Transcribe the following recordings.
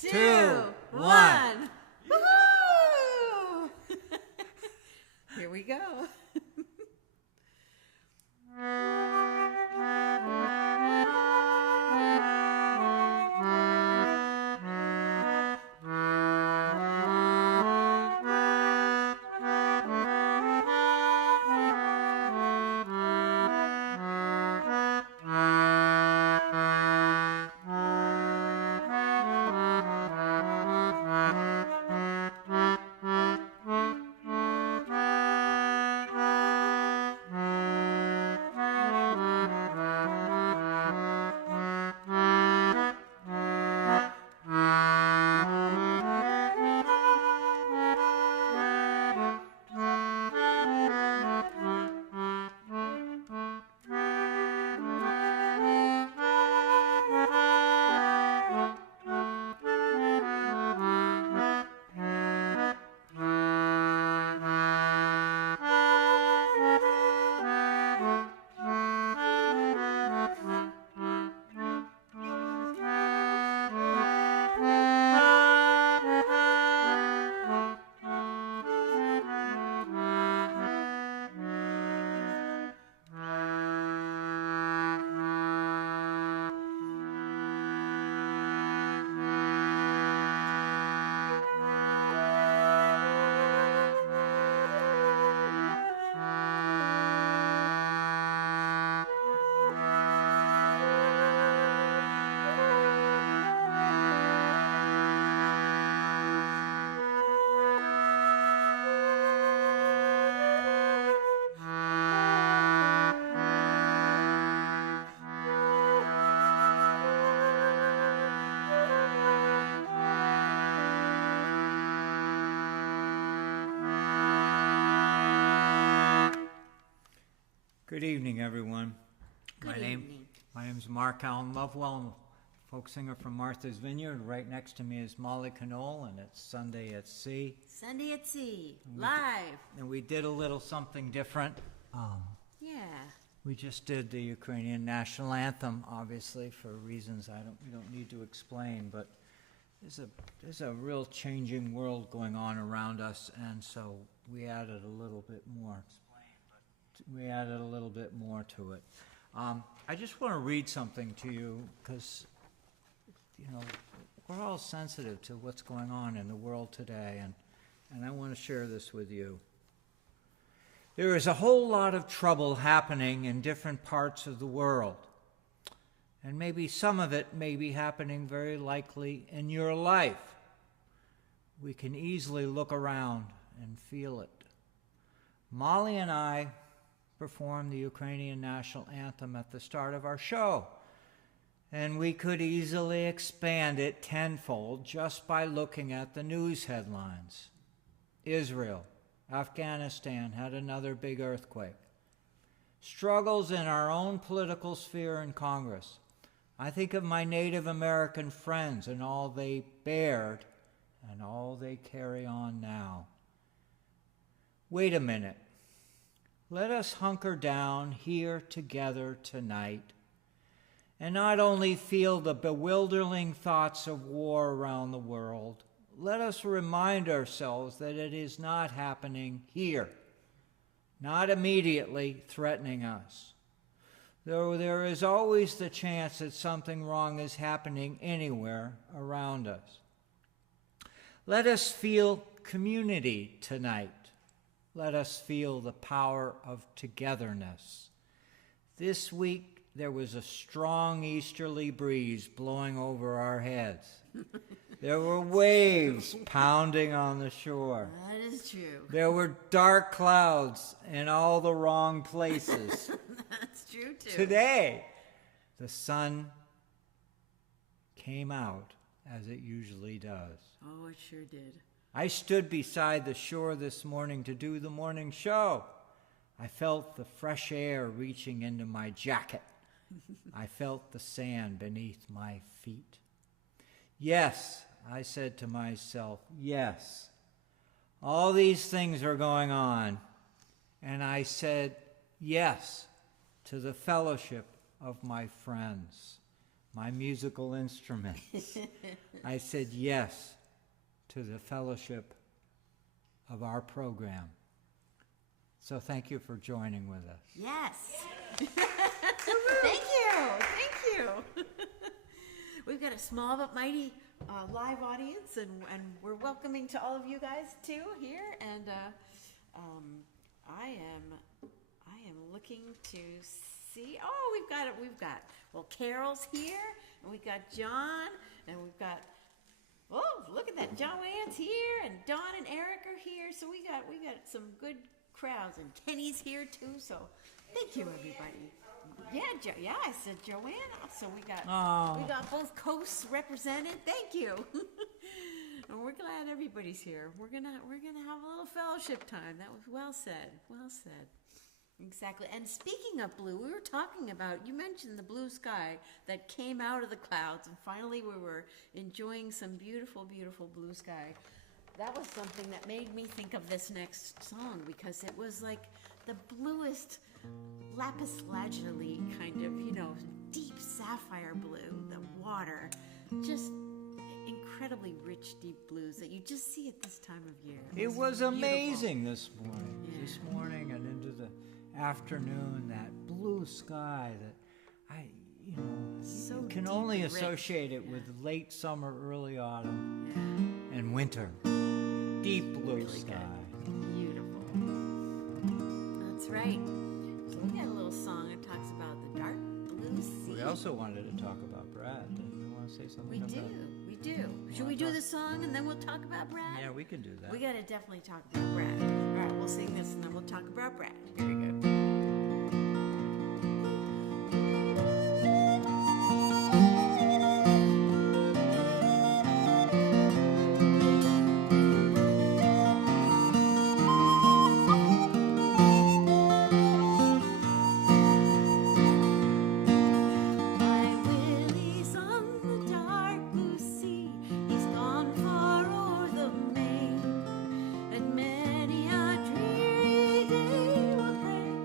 2, 1. Woo-hoo! Here we go. Good evening, everyone. Good evening. My name is Mark Allen Lovewell. I'm a folk singer from Martha's Vineyard. Right next to me is Molly Conole, and it's Sunday at Sea. Sunday at Sea, live. And we did a little something different. Yeah. We just did the Ukrainian national anthem, obviously, for reasons we don't need to explain, but there's a real changing world going on around us, and so we added a little bit more. To it. I just want to read something to you because, we're all sensitive to what's going on in the world today, and I want to share this with you. There is a whole lot of trouble happening in different parts of the world, and maybe some of it may be happening very likely in your life. We can easily look around and feel it. Molly and I performed the Ukrainian national anthem at the start of our show, and we could easily expand it tenfold just by looking at the news headlines. Israel, Afghanistan had another big earthquake. Struggles in our own political sphere in Congress. I think of my Native American friends and all they bared and all they carry on now. Wait a minute. Let us hunker down here together tonight and not only feel the bewildering thoughts of war around the world, let us remind ourselves that it is not happening here, not immediately threatening us, though there is always the chance that something wrong is happening anywhere around us. Let us feel community tonight. Let us feel the power of togetherness. This week, there was a strong easterly breeze blowing over our heads. There were waves pounding on the shore. That is true. There were dark clouds in all the wrong places. That's true, too. Today, the sun came out as it usually does. Oh, it sure did. I stood beside the shore this morning to do the morning show. I felt the fresh air reaching into my jacket. I felt the sand beneath my feet. Yes, I said to myself, yes, all these things are going on. And I said yes to the fellowship of my friends. my musical instruments. I said yes to the fellowship of our program. So thank you for joining with us. Yes. Thank you. We've got a small but mighty live audience, and we're welcoming to all of you guys too here. And I am looking to see. Oh, we've got. Well, Carol's here, and we've got John, and we've got. Oh, look at that! Joanne's here, and Dawn and Eric are here. So we got some good crowds, and Kenny's here too. So thank you, everybody. Yeah, I said Joanne. So we got both coasts represented. Thank you. And we're glad everybody's here. We're gonna have a little fellowship time. That was well said. Well said. Exactly. And speaking of blue, we were talking about, you mentioned the blue sky that came out of the clouds, and finally we were enjoying some beautiful, beautiful blue sky. That was something that made me think of this next song, because it was like the bluest lapis lazuli kind of, deep sapphire blue, the water, just incredibly rich, deep blues that you just see at this time of year. It was amazing this morning. Yeah. This morning and into the afternoon, that blue sky that So you can deep only and rich. associate it with late summer, early autumn, Yeah. and winter. Deep blue Really sky. good. Beautiful. That's right. So we got a little song that talks about the dark blue sea. We also wanted to talk about Brad. Didn't you want to say something We about do. Should we do the song and then we'll talk about Brad? Yeah, we can do that. We got to definitely talk about Brad. All right, we'll sing this and then we'll talk about Brad. Here we go. Many a dreary day will pray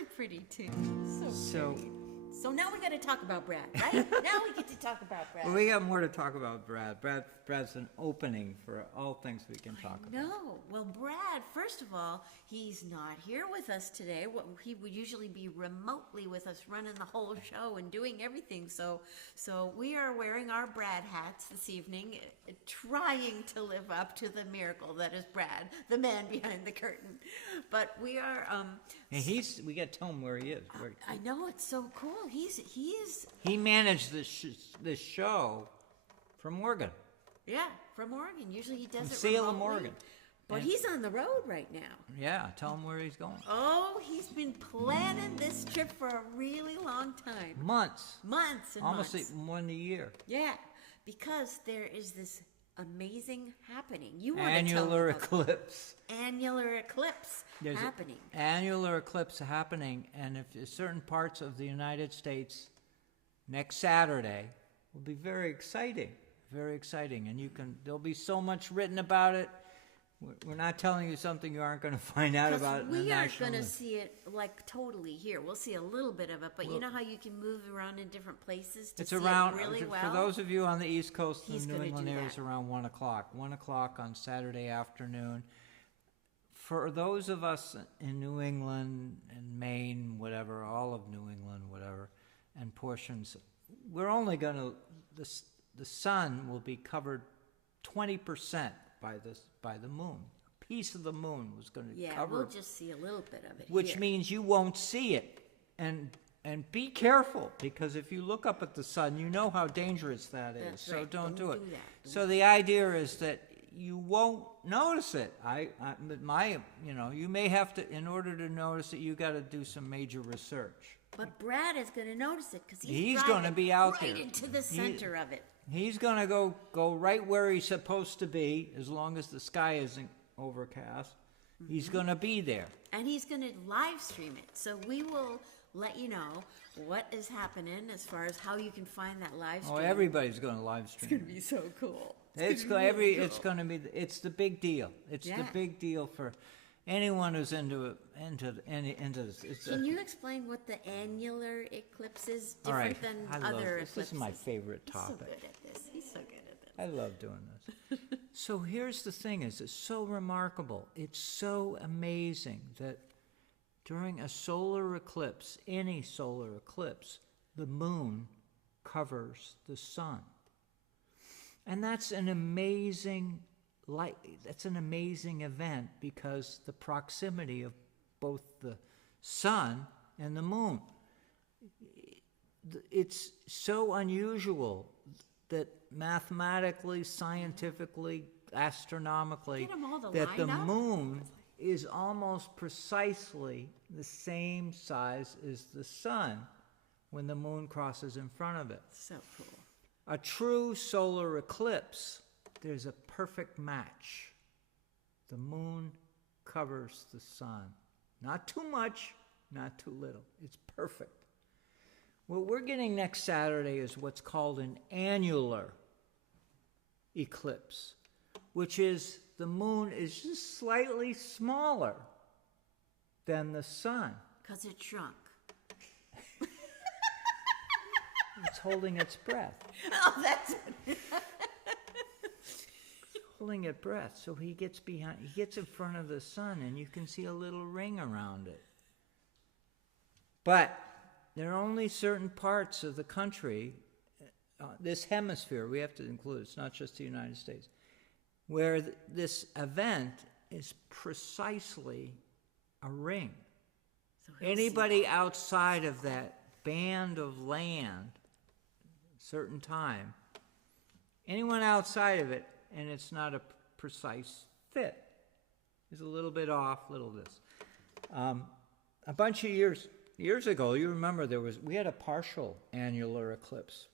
are pretty too. So Pretty. So now we got to talk about Brad, right? Now we get to talk about Brad. well, we got more to talk about Brad. Brad's an opening for all things we can talk about. No. Well, Brad, first of all, he's not here with us today. He would usually be remotely with us running the whole show and doing everything. So we are wearing our Brad hats this evening, trying to live up to the miracle that is Brad, the man behind the curtain. But we are... And we got to tell him where he is. I know, it's so cool. He managed this show from Oregon. Yeah, from Oregon. Usually he does From it Salem, remotely. Oregon. But And- he's on the road right now. Yeah, tell him where he's going. Oh, he's been planning this trip for a really long time. Months. Months and Almost months. one a year. Yeah, because there is this amazing happening. You want to Annular tell me about eclipse. Annular eclipse There's an happening. annular eclipse happening, and if certain parts of the United States next Saturday will be very exciting, and there'll be so much written about it. We're not telling you something you aren't going to find out about. In the We aren't national going to news. see it like totally here. We'll see a little bit of it, but you know how you can move around in different places to It's see around it really well? for those of you on the East Coast He's and New gonna England do areas that. around 1 o'clock. 1 o'clock on Saturday afternoon. For those of us in New England and Maine, whatever, all of New England, whatever, and portions, we're only going to the sun will be covered 20% by the moon. A piece of the moon was going to Yeah, cover, we'll just see a little bit of it which here. means you won't see it. And be careful, because if you look up at the sun, you know how dangerous that is. That's So right. don't do it. do that. So the idea is that you won't notice it. You may have to, in order to notice it, you got to do some major research. But Brad is going to notice it because He's going gonna be out right there. into the center of it. He's going to go right where he's supposed to be, as long as the sky isn't overcast. He's going to be there. And he's going to live stream it. So we will let you know what is happening as far as how you can find that live Oh, stream. everybody's going to live stream. It's going to be so cool. It's the big deal. It's Yeah. the big deal for anyone who's into this. Can you explain what the annular eclipse is All right, different I than love other this. eclipses? This is my favorite He's so topic. good at this. He's so good at this. I love doing this. So here's the thing: it's so remarkable. It's so amazing that during a solar eclipse, any solar eclipse, the moon covers the sun. And that's an amazing event, because the proximity of both the sun and the moon. It's so unusual that mathematically, scientifically, astronomically, Get 'em all to that the line up. moon is almost precisely the same size as the sun when the moon crosses in front of it. So cool. A true solar eclipse, there's a perfect match. The moon covers the sun. Not too much, not too little. It's perfect. What we're getting next Saturday is what's called an annular eclipse, which is the moon is just slightly smaller than the sun. Because it shrunk. It's holding its breath. Oh, that's Holding its breath. So he gets in front of the sun, and you can see a little ring around it. But there are only certain parts of the country, this hemisphere, we have to include, it's not just the United States, where this event is precisely a ring. so he'll see Anybody outside of that band of land, certain time, anyone outside of it, and it's not a precise fit, is a little bit off, little this. A bunch of years ago, you remember we had a partial annular eclipse,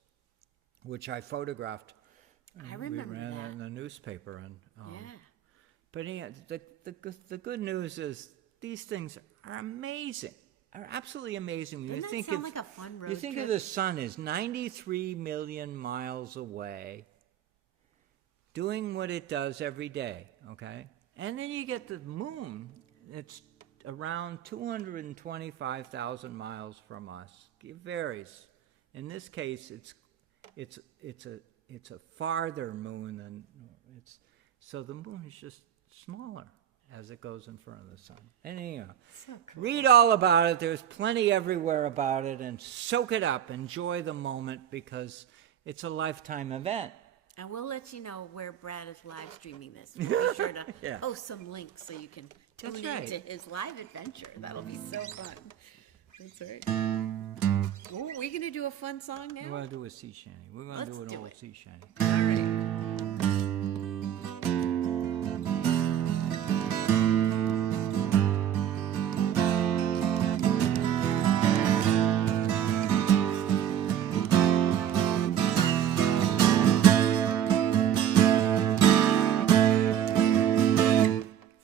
which I photographed. I remember we ran that. in the newspaper, and Yeah. but yeah, the good news is these things are amazing, are absolutely amazing. When Doesn't you that think sound of, like a fun road you think trip? of the sun is 93 million miles away, doing what it does every day, okay? And then you get the moon, it's around 225,000 miles from us. It varies. In this case, it's a farther moon than it's. So the moon is just smaller as it goes in front of the sun. Anyhow, So cool. read all about it. There's plenty everywhere about it, and soak it up. Enjoy the moment because it's a lifetime event. And we'll let you know where Brad is live streaming this. We'll be sure to Yeah. post some links so you can tune That's in right. to his live adventure. That'll be so fun. That's right. Oh, we're going to do a fun song now? We're going to do a sea shanty. We're going to Let's do an do old it. sea shanty. All right.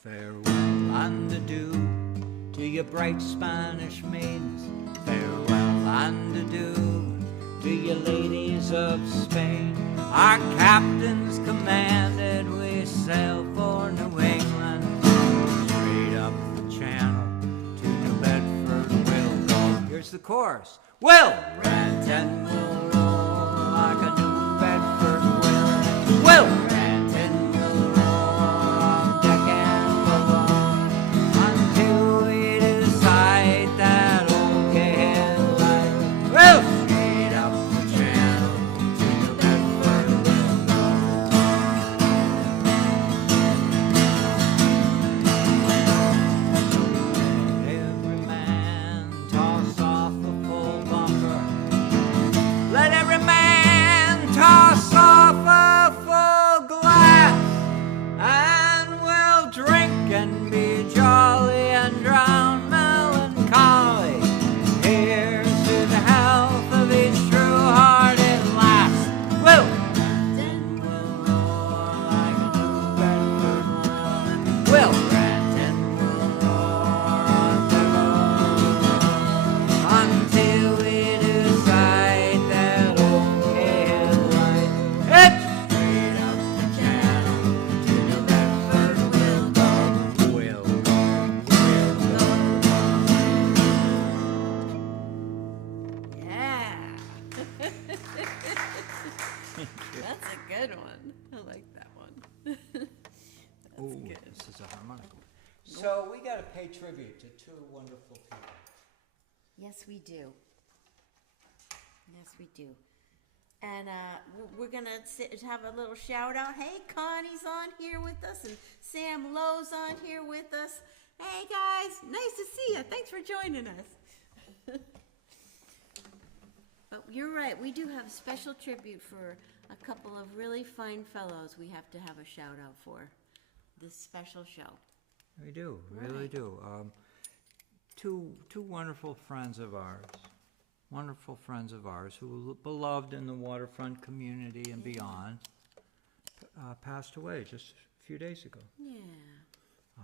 Farewell and adieu to your bright Spanish maidens. Farewell and adieu to your ladies of Spain. Our captains commanded we sail for New England. Straight up the channel to New Bedford we'll go. Here's the chorus. We'll rant and we'll roll like a New Bedford will. We'll rant and we'll roll on deck and below until we decide that okay is right. We'll straight up the channel to New Bedford we'll go. Every man toss off a full bumper. Let every man toss off a full glass, and we'll drink and be jolly and drown melancholy. Here's to the health of each true-hearted lass. We'll rant and we'll roar like a New Bedford will. We'll rant and we'll roar on the road until we decide that okay is right. It's straight up the channel to New Bedford we'll go. We'll go. Yeah. That's a good one. I like that one. That's Ooh, good. this is a harmonica. So we got to pay tribute to two wonderful people. Yes, we do. Yes, we do. And we're going to have a little shout out. Hey, Connie's on here with us, and Sam Lowe's on here with us. Hey, guys, nice to see you. Thanks for joining us. But you're right. We do have special tribute for a couple of really fine fellows we have to have a shout out for this special show. We do, really Right. do. Two wonderful friends of ours, who were beloved in the waterfront community and beyond, passed away just a few days ago. Yeah. Yeah.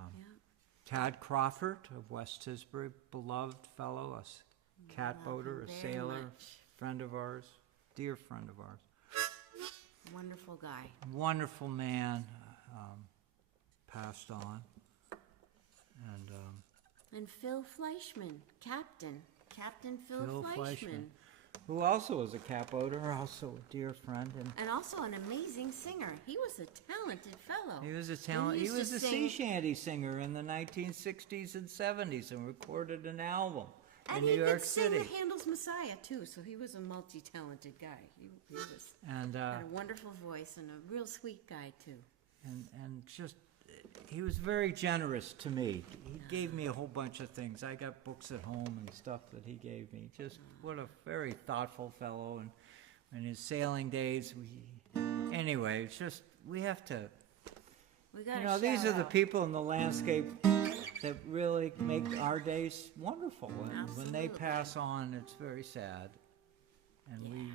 Tad Crawford of West Tisbury, beloved fellow, a catboater, him a very sailor, much. friend of ours, dear friend of ours. Wonderful guy. Wonderful man, passed on. And And Phil Fleischman, Captain Phil Fleischman. who also is a catboater, also a dear friend. And And also an amazing singer. He was a talented fellow. he was a And talent. He used was to a sing- sea shanty singer in the 1960s and 70s and recorded an album And in he New York could sing City. the Handel's Messiah too, so he was a multi-talented guy. He was And had a wonderful voice and a real sweet guy too. and just he was very generous to me. He gave me a whole bunch of things. I got books at home and stuff that he gave me. Just what a very thoughtful fellow. And in his sailing days, anyway, it's just we have to. We got These are the people in the landscape that really make our days wonderful. And when they Absolutely. pass on, it's very sad. And we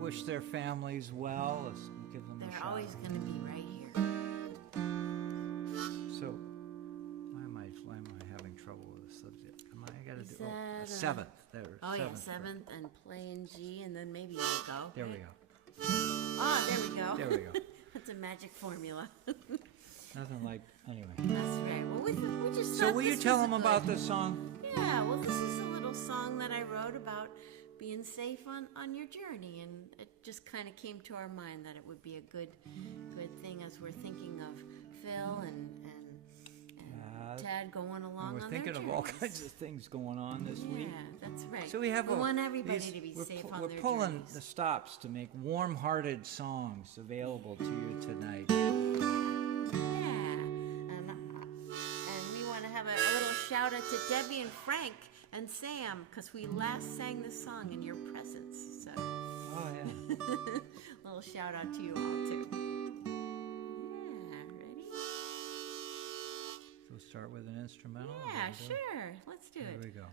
wish their families well. Let's give them a They're shout. always going to be right here. So, why am I having trouble with the subject? I got to He do a said, seventh. There. Oh yeah, right. seventh and play in G, and then maybe you'll go. There we right? go. Oh, there we go. There we go. That's a magic formula. Nothing like, anyway. That's right. Well, we just So thought will you this tell was a them good- about this song? Yeah, well, this is a little song that I wrote about being safe on your journey, and it just kind of came to our mind that it would be a good thing as we're thinking of Phil and Ted going along We're on thinking their of all journeys. kinds of things going on this week. Yeah, that's right. So we have want everybody to be safe on we're their pulling journeys. the stops to make warm-hearted songs available to you tonight. Yeah, and we want to have a little shout out to Debbie and Frank and Sam, because we last sang this song in your presence. So, Oh yeah. little shout out to you all too. Yeah, ready? So we'll start with an instrumental. Yeah, sure. Let's do Here it. we go.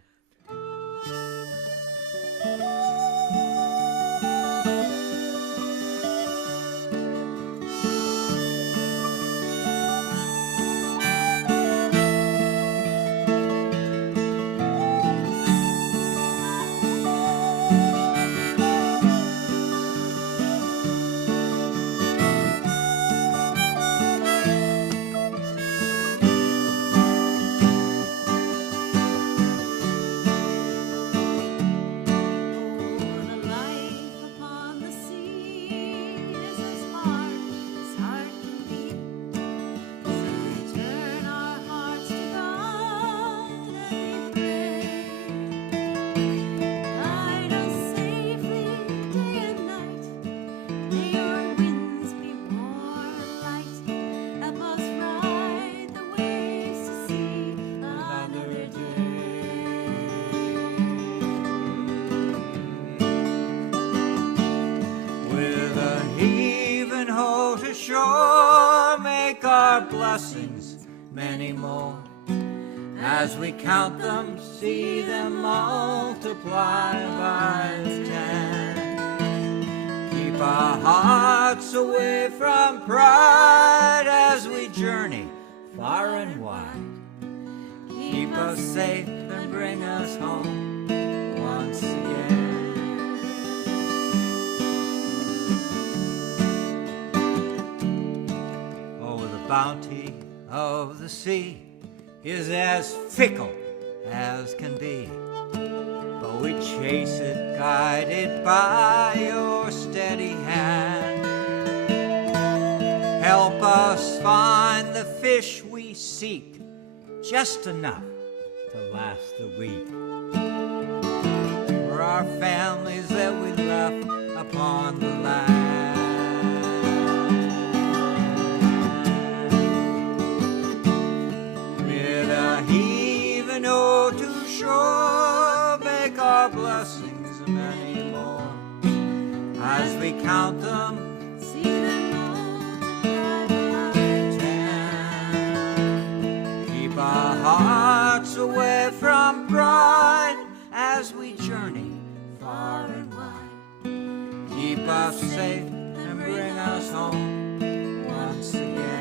Shore, make our blessings many more. As we count them, see them multiply by 10. Keep our hearts away from pride as we journey far and wide. Keep us safe and bring us home once again. Bounty of the sea is as fickle as can be, but we chase it guided by your steady hand. Help us find the fish we seek, just enough to last the week. For our families that we left upon the land. Oh, to shore, make our blessings many more. As we count them, see them multiply by 10. Keep our hearts away from pride as we journey far and wide. Keep us safe and bring us home once again.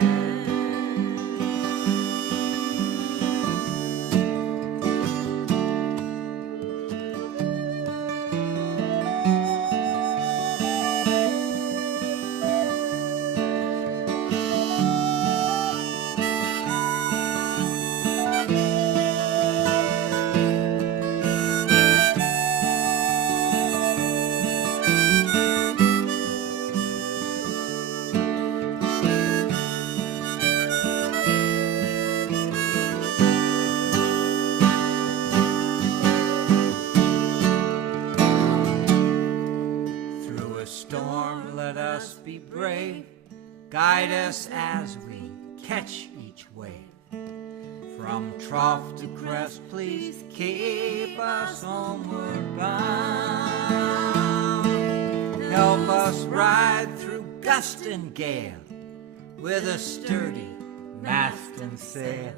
Be brave, guide us as we catch each wave. From trough to crest, please keep us homeward bound. Help us ride through gust and gale with a sturdy mast and sail.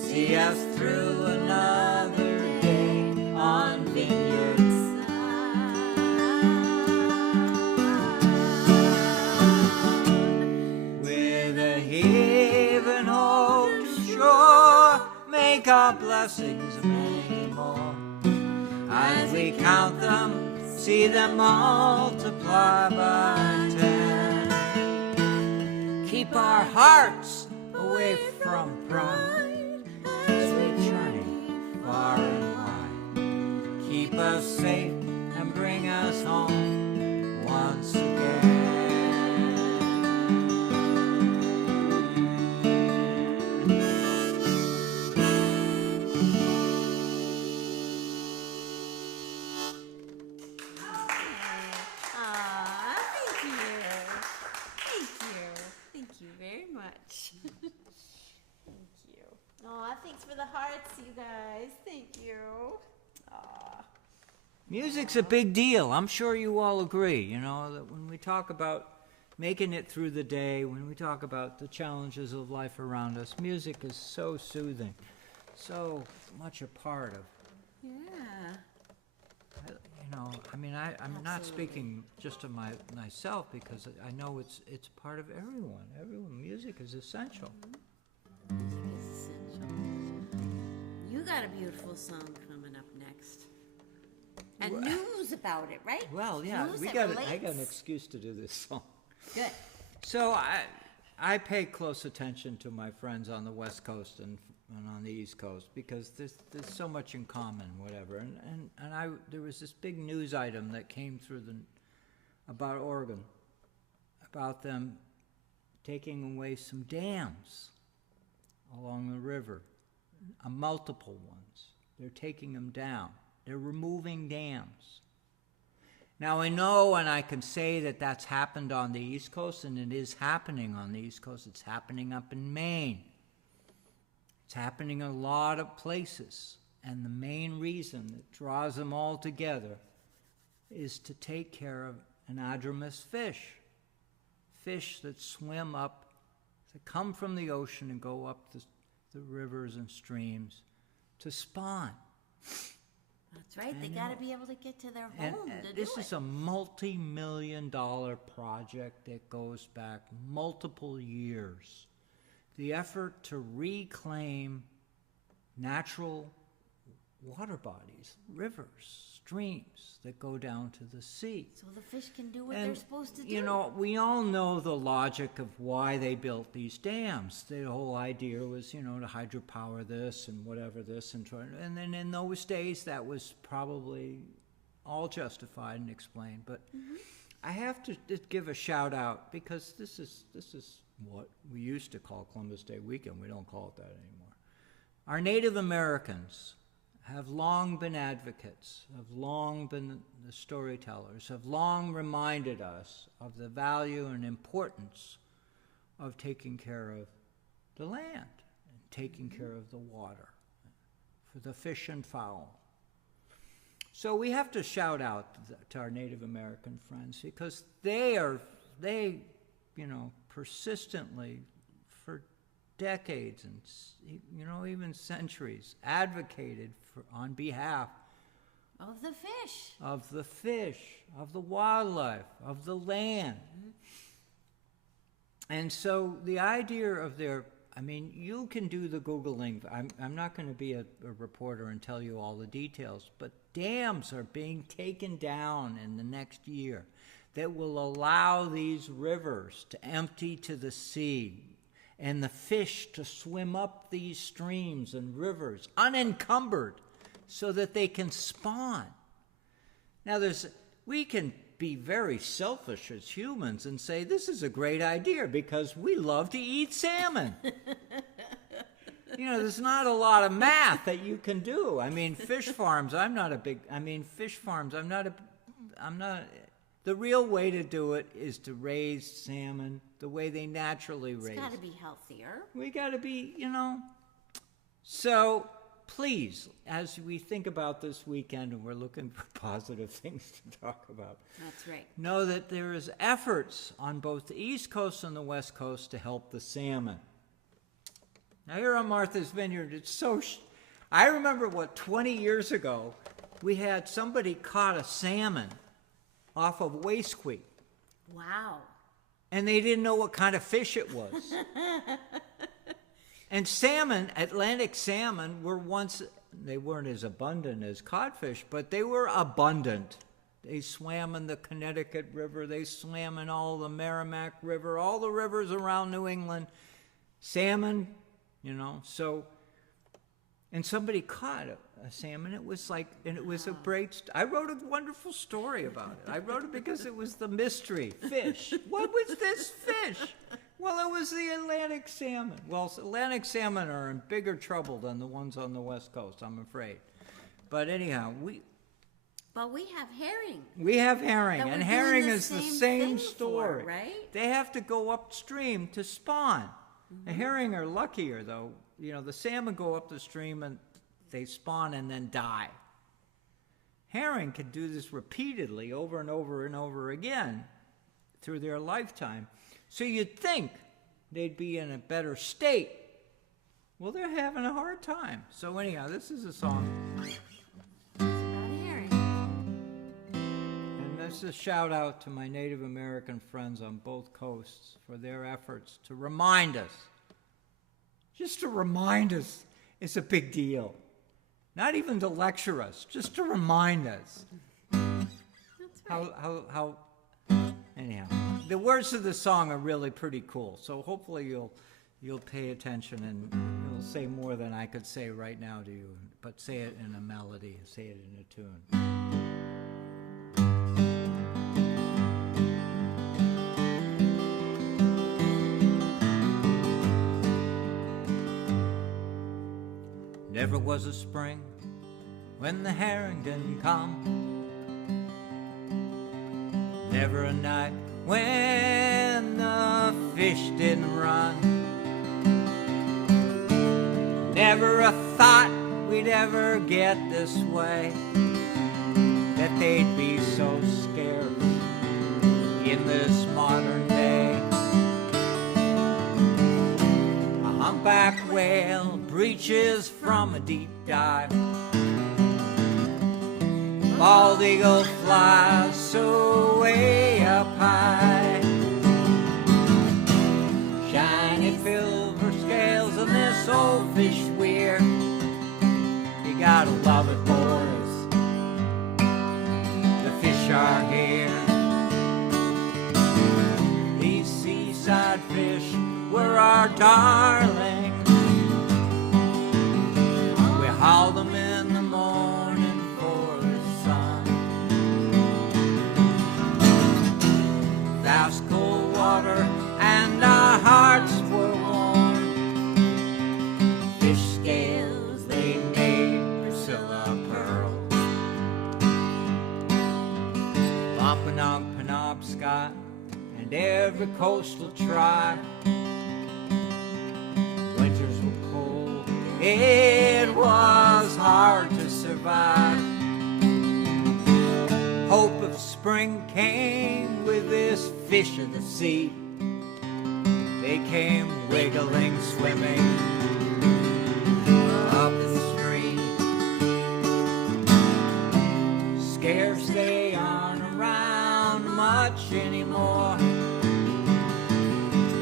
See us through another day on Vineyard. Make our blessings many more. As we count them, see them multiply by 10. Keep our hearts away from pride as we journey far and wide. Keep us safe and bring us home once again. Thanks for the hearts, you guys. Thank you. Aww. Music's a big deal. I'm sure you all agree, you know, that when we talk about making it through the day, when we talk about the challenges of life around us, music is so soothing, so much a part of. Yeah. I'm not speaking just to myself, because I know it's part of everyone. Music is essential. Music is essential. You got a beautiful song coming up next. And news about it, right? Well, yeah, news I got an excuse to do this song. Good. So I pay close attention to my friends on the West Coast and on the East Coast, because there's so much in common, whatever. And there was this big news item that came through about Oregon, about them taking away some dams along the river, multiple ones. They're taking them down. They're removing dams. Now I know, and I can say that that's happened on the East Coast, and it is happening on the East Coast. It's happening up in Maine. It's happening in a lot of places. And the main reason that draws them all together is to take care of anadromous fish. Fish that swim up, that come from the ocean and go up the rivers and streams to spawn. That's right. They got to be able to get to their home to do it. This is a multi-million-dollar project that goes back multiple years. The effort to reclaim natural water bodies, rivers, streams that go down to the sea. So the fish can do what they're supposed to do. You know, we all know the logic of why they built these dams. The whole idea was, to hydropower this and whatever this, and then in those days that was probably all justified and explained. But I have to just give a shout out, because this is what we used to call Columbus Day weekend. We don't call it that anymore. Our Native Americans have long been advocates, have long been the storytellers, have long reminded us of the value and importance of taking care of the land and taking care of the water for the fish and fowl. So we have to shout out to our Native American friends, because they persistently, for decades and even centuries, advocated on behalf of the fish, of the wildlife, of the land. And so the idea of you can do the Googling. I'm not going to be a reporter and tell you all the details, but dams are being taken down in the next year that will allow these rivers to empty to the sea and the fish to swim up these streams and rivers unencumbered so that they can spawn. Now we can be very selfish as humans and say this is a great idea because we love to eat salmon. There's not a lot of math that you can do. Fish farms, the real way to do it is to raise salmon the way they naturally raise. It's got to be healthier. We got to be, So please, as we think about this weekend and we're looking for positive things to talk about. That's right. Know that there is efforts on both the East Coast and the West Coast to help the salmon. Now here on Martha's Vineyard, it's I remember 20 years ago, we had somebody caught a salmon off of Waisqueak. Wow. And they didn't know what kind of fish it was. And salmon, Atlantic salmon, they weren't as abundant as codfish, but they were abundant. They swam in the Connecticut River. They swam in all the Merrimack River, all the rivers around New England. salmon, so, and somebody caught a salmon. It was like, and it was a great, I wrote a wonderful story about it. I wrote it because it was the mystery. Fish. What was this fish? Well, it was the Atlantic salmon. Well, Atlantic salmon are in bigger trouble than the ones on the West Coast, I'm afraid. But anyhow, But we have herring. We have herring, That and we're herring doing the is the same same thing story. for, right? They have to go upstream to spawn. The herring are luckier, though. The salmon go up the stream and they spawn and then die. Herring can do this repeatedly over and over and over again through their lifetime. So you'd think they'd be in a better state. Well, they're having a hard time. So anyhow, this is a song. This is a shout out to my Native American friends on both coasts for their efforts to remind us. Just to remind us is a big deal. Not even to lecture us, just to remind us. That's right. Anyhow, the words of the song are really pretty cool. So hopefully you'll pay attention and you'll say more than I could say right now to you. But say it in a melody, say it in a tune. Never was a spring when the herring didn't come. Never a night when the fish didn't run. Never a thought we'd ever get this way, that they'd be so scarce in this modern day. A humpback whale breaches from a deep dive. Bald eagle flies so way up high. Shiny silver scales in this old fish weir. You gotta love it, boys. The fish are here. These seaside fish were our darlings. Haul them in the morning for the sun. Vast cold water and our hearts were warm. Fish scales, they made Priscilla pearls. Wampanoag, Penobscot, and every coastal tribe. Winters were cold. It was hard to survive. Hope of spring came with this fish of the sea. They came wiggling, swimming up the stream. Scarce they aren't around much anymore.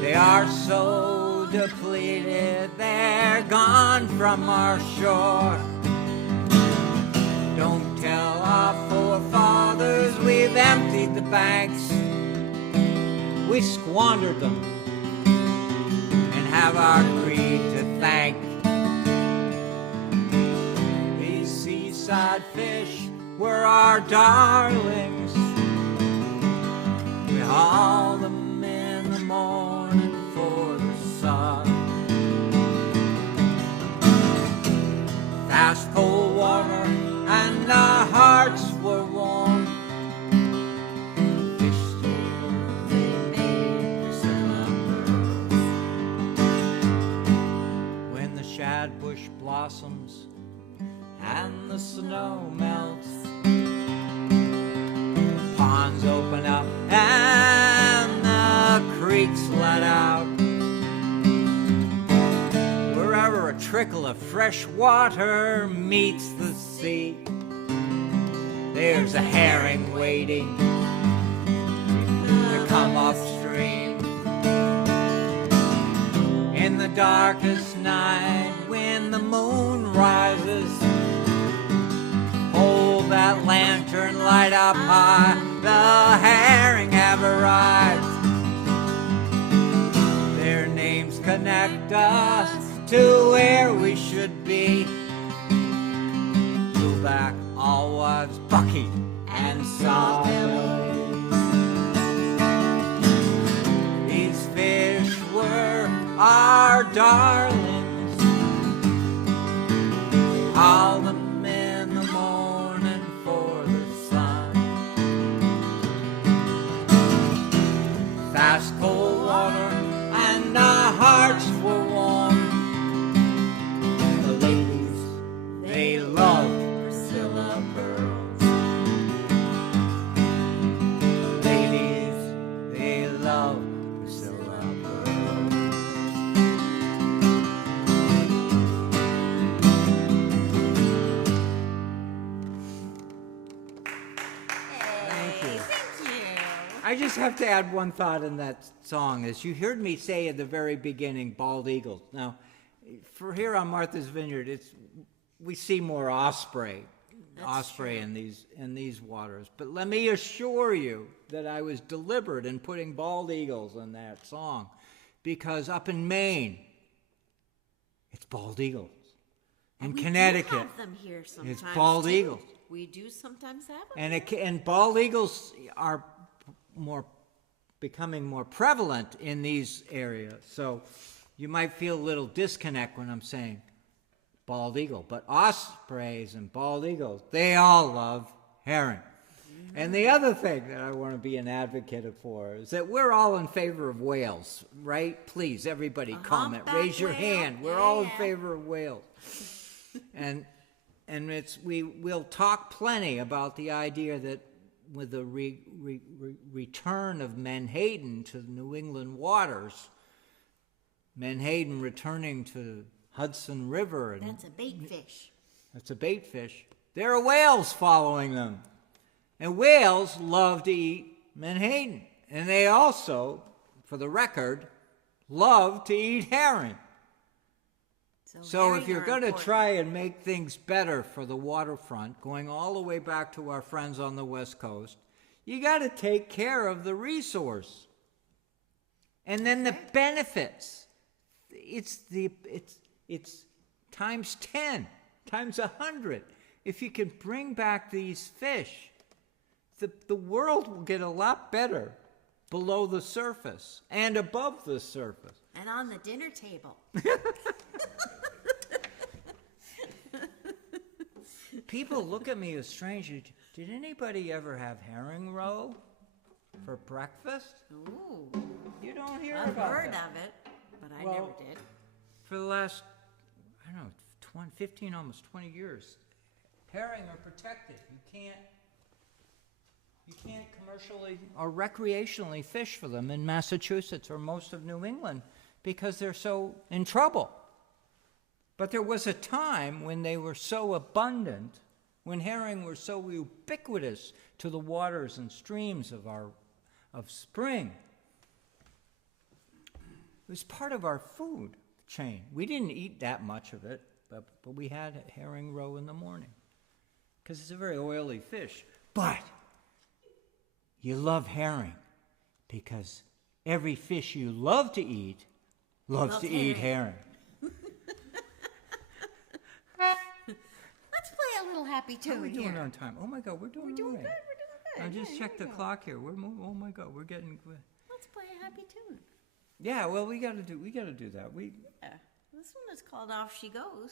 They are so depleted, they're gone from our shore. Don't tell our forefathers we've emptied the banks. We squandered them and have our greed to thank. These seaside fish were our darlings. We haul them in the morning for the sun. Fast cold water and our hearts were warm. Fish scales they made Priscilla pearls. When the shad bush blossoms and the snow melts, ponds open up and the creeks let out. Wherever a trickle of fresh water meets the sea, there's a herring waiting to come upstream. In the darkest night when the moon rises, hold that lantern light up high, the herring have arrived. Their names connect direct us to where we should be. Go back, all was bucky and solid. These fish were our darlings. All them in the morning for the sun. Fast cold water and our hearts were warm. The ladies, they loved Priscilla Pearls. The ladies, they loved Priscilla Pearls. Thank you. I just have to add one thought in that song. As you heard me say at the very beginning, bald eagles. Now, for here on Martha's Vineyard, we see more osprey in these waters. But let me assure you that I was deliberate in putting bald eagles in that song, because up in Maine, it's bald eagles. In Connecticut, we do have them here sometimes, it's bald eagles. We do sometimes have them. And bald eagles are becoming more prevalent in these areas. So you might feel a little disconnect when I'm saying bald eagle. But ospreys and bald eagles, they all love herring. Mm-hmm. And the other thing that I want to be an advocate for is that we're all in favor of whales, right? Please, everybody comment. Raise your hand. We're all in favor of whales. And we'll talk plenty about the idea that with the return of menhaden to the New England waters, menhaden returning to Hudson River. And that's a bait fish. That's a bait fish. There are whales following them. And whales love to eat menhaden. And they also, for the record, love to eat herring. So if you're going to try and make things better for the waterfront, going all the way back to our friends on the West Coast, you got to take care of the resource. And then the benefits. It's times 10, times 100. If you can bring back these fish, the world will get a lot better below the surface and above the surface. And on the dinner table. People look at me as strange. Did anybody ever have herring roe for breakfast? Ooh. You don't hear I've about heard that. of it, but I never did. For the last, 15, almost 20 years, herring are protected. You can't commercially or recreationally fish for them in Massachusetts or most of New England because they're so in trouble. But there was a time when they were so abundant, when herring were so ubiquitous to the waters and streams of spring. It was part of our food chain. We didn't eat that much of it, but we had herring roe in the morning because it's a very oily fish. But you love herring because every fish you love to eat loves to eat herring. Let's play a little happy tune. How are we doing here. on time? Oh my God, we're doing all right. Good. I just checked the clock here. Oh my God, we're getting good. Let's play a happy tune. Yeah, well, we got to do that. Yeah. This one is called Off She Goes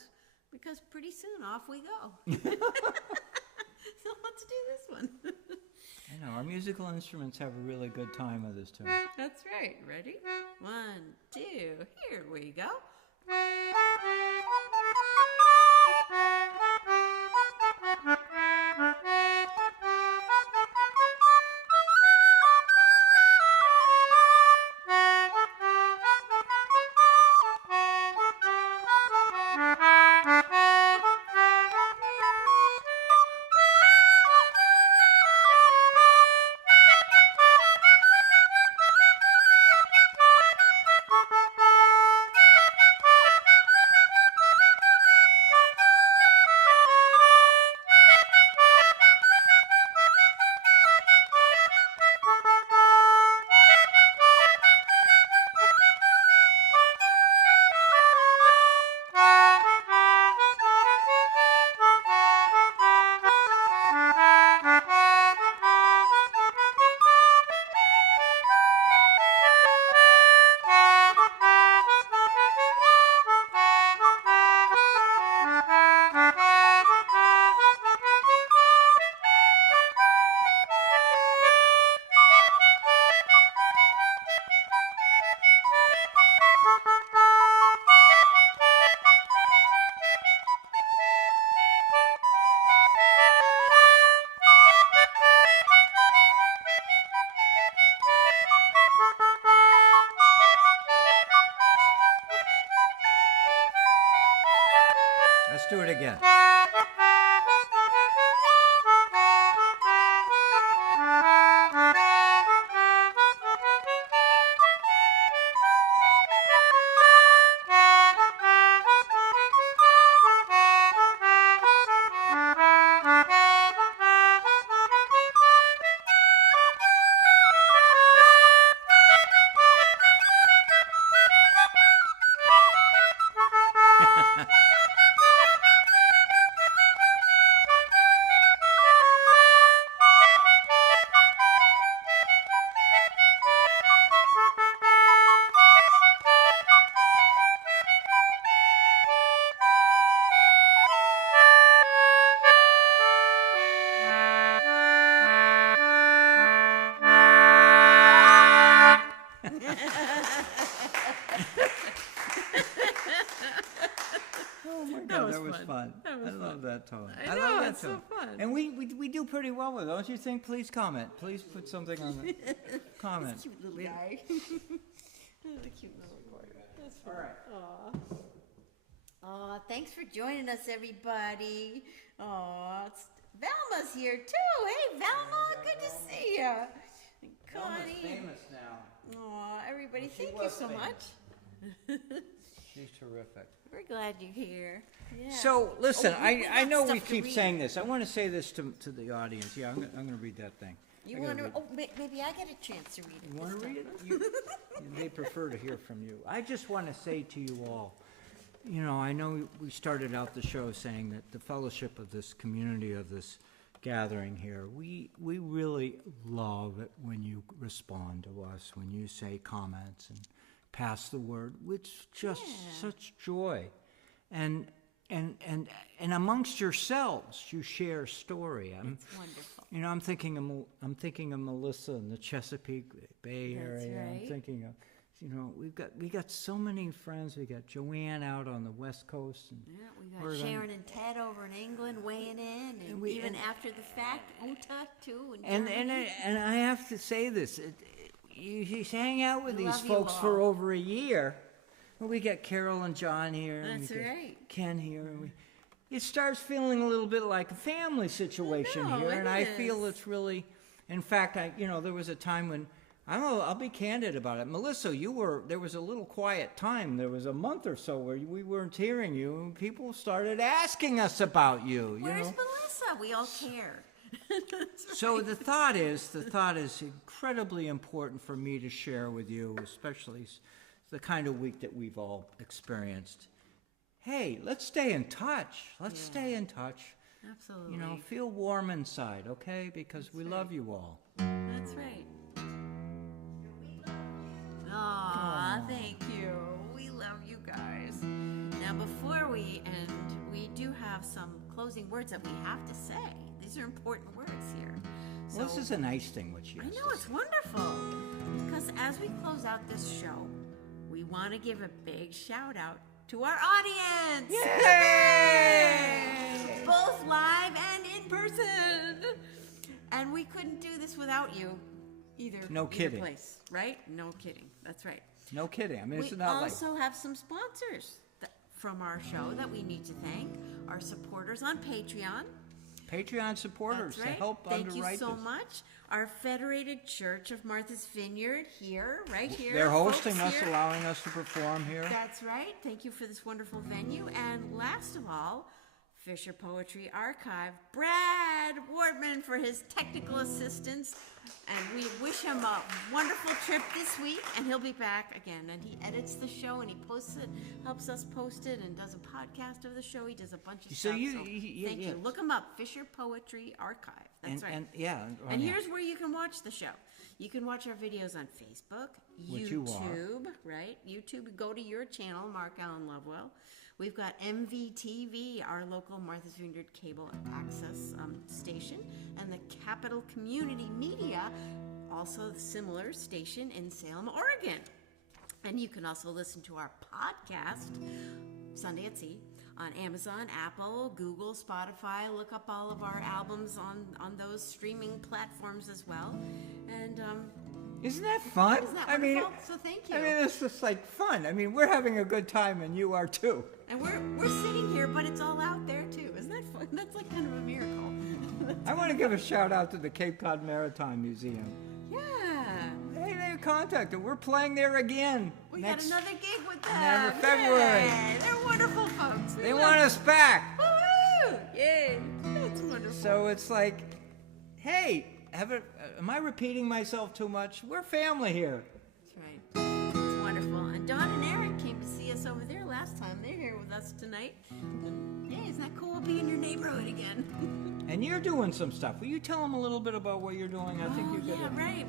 because pretty soon off we go. So let's do this one. I know, our musical instruments have a really good time with this tune. That's right. Ready? 1, 2, here we go. Let's do it again. That was fun. I love that tone. I know, love that it's tone. so fun. And we do pretty well with it, don't you think? Please comment. Please put something on the comment. Cute little guy. The cute little recorder. That's fun. All right. Aw, thanks for joining us, everybody. Aw, Velma's here too. Hey, Velma, good to see you. Velma's famous now. Aw, everybody, She thank you was so famous. much. She's terrific. We're glad you're here. Yeah. So, listen, Oh, we I got know stuff we to keep read. saying this. I want to say this to the audience. Yeah, I'm going to read that thing. You I gotta want to? read- Oh, maybe I get a chance to read it. You want this to time. read it? They prefer to hear from you. I just want to say to you all, you know, I know we started out the show saying that the fellowship of this community, of this gathering here, we really love it when you respond to us, when you say comments and pass the word, which just such joy. And amongst yourselves, you share story. It's wonderful. You know, I'm thinking of Melissa in the Chesapeake Bay That's area. right. I'm thinking of, you know, we got so many friends. We got Joanne out on the West Coast, and Yeah, we Word got on- Sharon and Ted over in England weighing in, and we- even and- after the fact, Uta too. and I have to say this: you hang out with We these love you folks for all. over a year. Well, we got Carol and John here. and That's we got right. Ken here, and it starts feeling a little bit like a family situation know, here, it and I feel is. it's really. In fact, there was a time when I'll be candid about it. Melissa, there was a little quiet time. There was a month or so where we weren't hearing you, and people started asking us about you. Where's know. Melissa? We all care. So the thought is incredibly important for me to share with you, especially the kind of week that we've all experienced. Hey, let's stay in touch. Let's stay in touch. Absolutely. You know, feel warm inside, okay? Because we love you all. That's right. Aw, thank you. We love you guys. Now, before we end, we do have some closing words that we have to say. These are important words here. Well, this is a nice thing, what she I has know, to it's wonderful. Because as we close out this show, we want to give a big shout out to our audience. Yay! Both live and in person. And we couldn't do this without you either. No either kidding. place, right? No kidding. That's right. No kidding. I mean, We it's not like... also have some sponsors from our show that we need to thank. Our supporters on Patreon. Patreon supporters That's right. to help Thank underwrite you so this. much. Our Federated Church of Martha's Vineyard here, right here. They're hosting folks us, here. allowing us to perform here. That's right. Thank you for this wonderful venue. And last of all, Fisher Poetry Archive, Brad Wartman for his technical assistance. And we wish him a wonderful trip this week, and he'll be back again. And he edits the show, and he posts it, helps us post it, and does a podcast of the show. He does a bunch of So stuff. yeah. Thank you. Look him up, Fisher Poetry Archive. That's right. And And here's where you can watch the show. You can watch our videos on Facebook, Which you are. YouTube, right? YouTube, go to your channel, Mark Allen Lovewell. We've got MVTV, our local Martha's Vineyard cable access station, and the Capital Community Media, also a similar station in Salem, Oregon. And you can also listen to our podcast, Sunday at Sea, on Amazon, Apple, Google, Spotify. Look up all of our albums on those streaming platforms as well. And Isn't that fun? Isn't that I mean, wonderful? So thank you. I mean, it's just like fun. I mean, we're having a good time, and you are too. And we're sitting here, but it's all out there too. Isn't that fun? That's like kind of a miracle. I want to give a shout out to the Cape Cod Maritime Museum. Yeah. Hey, they contacted. We're playing there again. We got another gig with them. Next February. Yay. They're wonderful folks. They want us back. Woo! Yay. That's wonderful. So it's like, hey, am I repeating myself too much? We're family here. That's right. It's wonderful. And Don and Eric came to see us over there last time. They're here with us tonight. And, yeah, isn't that cool? We'll be in your neighborhood again. And you're doing some stuff. Will you tell them a little bit about what you're doing? I think you could. Yeah, right.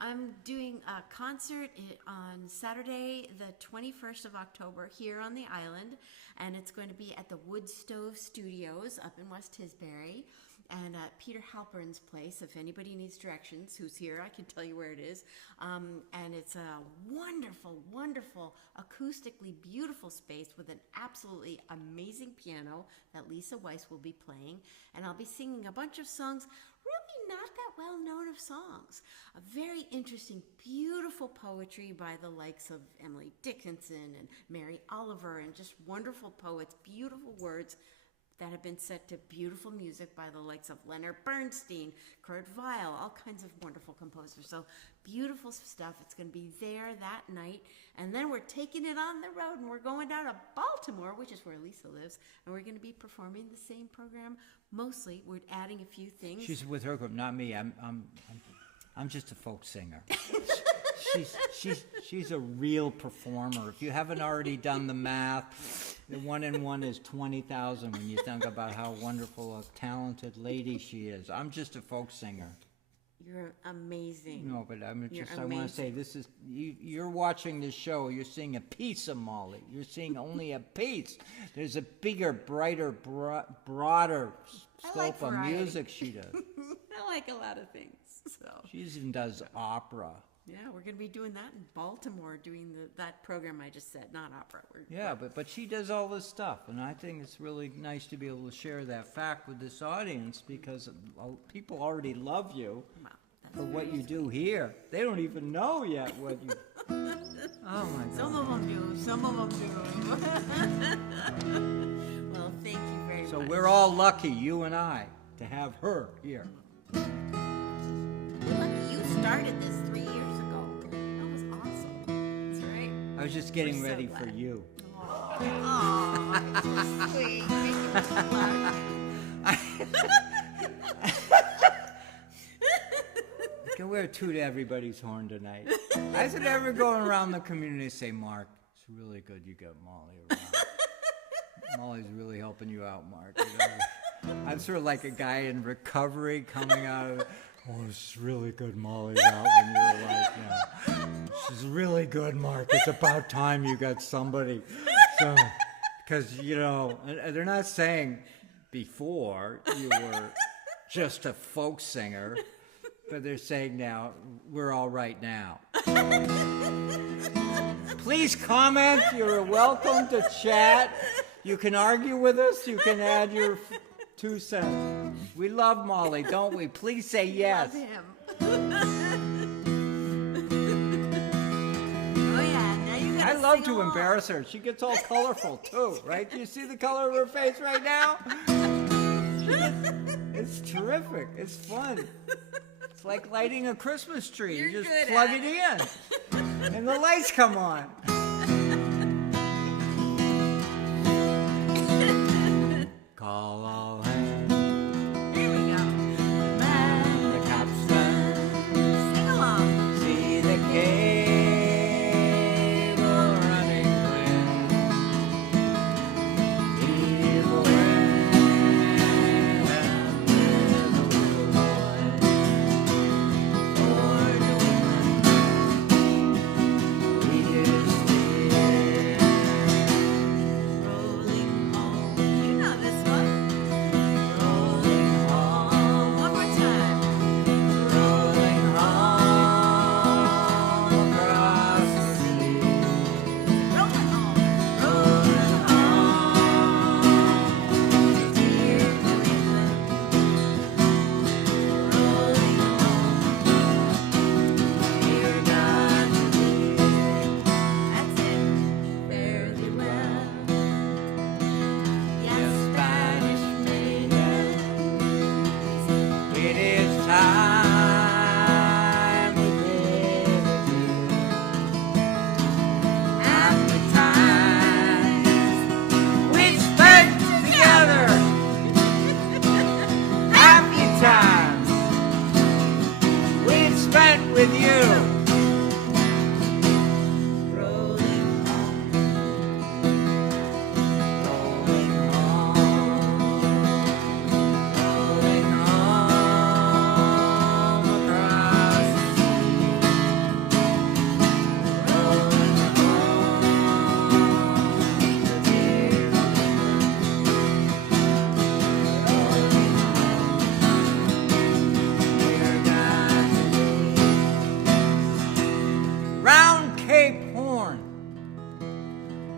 I'm doing a concert on Saturday, the 21st of October, here on the island, and it's going to be at the Wood Stove Studios up in West Tisbury, and at Peter Halpern's place. If anybody needs directions, who's here, I can tell you where it is. And it's a wonderful, wonderful, acoustically beautiful space with an absolutely amazing piano that Lisa Weiss will be playing, and I'll be singing a bunch of songs. Really not that well known of songs. A very interesting, beautiful poetry by the likes of Emily Dickinson and Mary Oliver, and just wonderful poets, beautiful words that have been set to beautiful music by the likes of Leonard Bernstein, Kurt Weill, all kinds of wonderful composers. So beautiful stuff. It's going to be there that night. And then we're taking it on the road, and we're going down to Baltimore, which is where Lisa lives, and we're going to be performing the same program. Mostly, we're adding a few things. She's with her group, not me. I'm just a folk singer. She's a real performer. If you haven't already done the math, the 1 and 1 is 20,000 when you think about how wonderful a talented lady she is. I'm just a folk singer. You're amazing. No, but I You're want to say this is you're watching this show. You're seeing a piece of Molly. You're seeing only a piece. There's a bigger, brighter, broader scope of music she does. I like a lot of things. So She even does opera. yeah, we're going to be doing that in Baltimore, doing that program I just said, not opera. Yeah, but she does all this stuff, and I think it's really nice to be able to share that fact with this audience, because people already love you Wow, for what you do here. They don't even know yet what you... Oh, my God. some of them do. Some of them do. Well, thank you very much. So we're all lucky, you and I, to have her here. We're lucky you started this 3 years ago. That was awesome. That's right. I was just getting We're so ready for glad. you. Aw, so sweet. Make you laugh. I can wear two to everybody's horn tonight. I should ever go around the community and say, Mark, it's really good you got Molly around. Molly's really helping you out, Mark. You know? I'm sort of like a guy in recovery coming out of it. Oh, it's really good Molly's out when you're alive now. She's really good, Mark. It's about time you got somebody. So, because, you know, they're not saying before you were just a folk singer, but they're saying now, we're all right now. Please comment. You're welcome to chat. You can argue with us. You can add your 2 cents. We love Molly, don't we? Please say yes. Love him. Oh yeah, now you gotta I love sing to along. embarrass her. She gets all colorful too, right? Do you see the color of her face right now? It's terrific. It's fun. It's like lighting a Christmas tree. You're You just good plug at it in, and the lights come on. Call all hands. There we go. Man, the capstan. Sing along. See the cable running clear. Evil wind and the little boy. For the we is here. Rolling home. You know this one. It is time to live again. And the times we spent together, happy times we've spent with you.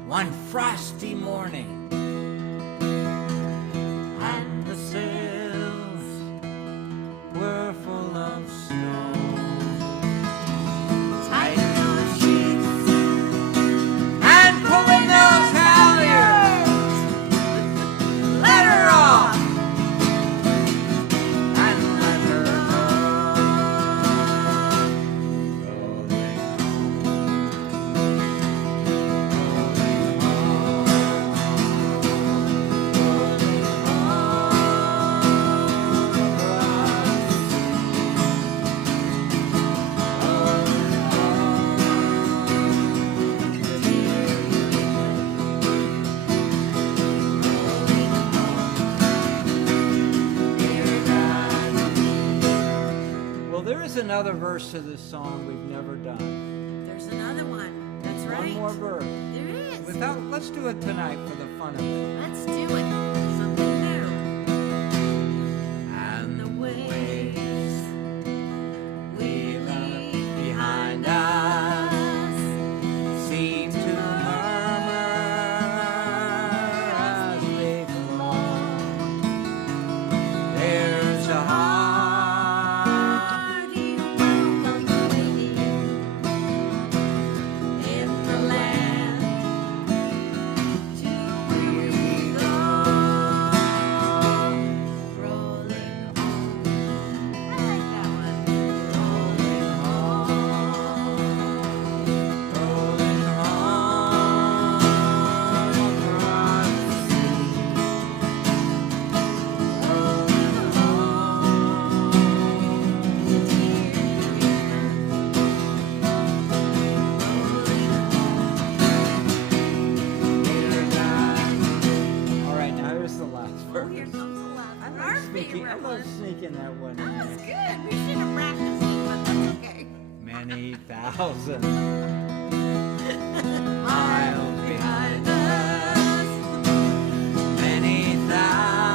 One frosty morning, and the sails were full of snow. Tighten those sheets and pull in those halyards. Let her off and let her another verse of this song we've never done. There's another one. That's right. One more verse. There is. Let's do it tonight for the fun of it. Let's do it. Something new. And The waves we left behind us seem to murmur as they flow. There's a heart sneaking that one in. That was good. We should have practiced it, but that's okay. Many thousand miles behind us. Many thousand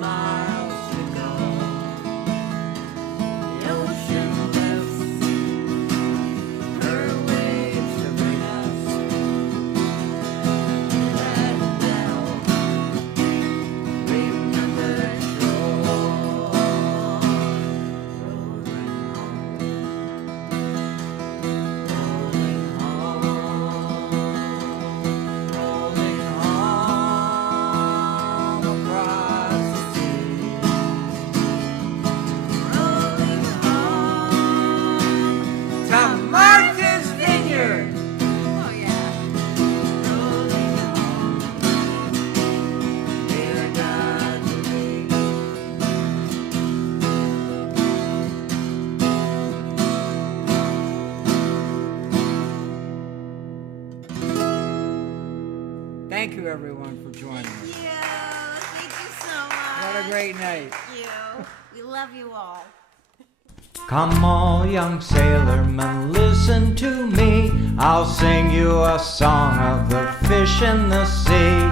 miles to go. The ocean lifts her waves to bring us back down. Vineyard. Oh, yeah. Thank you, everyone, for joining us. Thank you so much. What a great night. Thank you. We love you all. Come all young sailormen, listen to me. I'll sing you a song of the fish in the sea.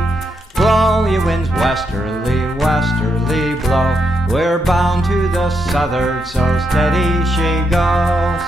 Blow ye winds westerly, westerly blow. We're bound to the southward, so steady she goes.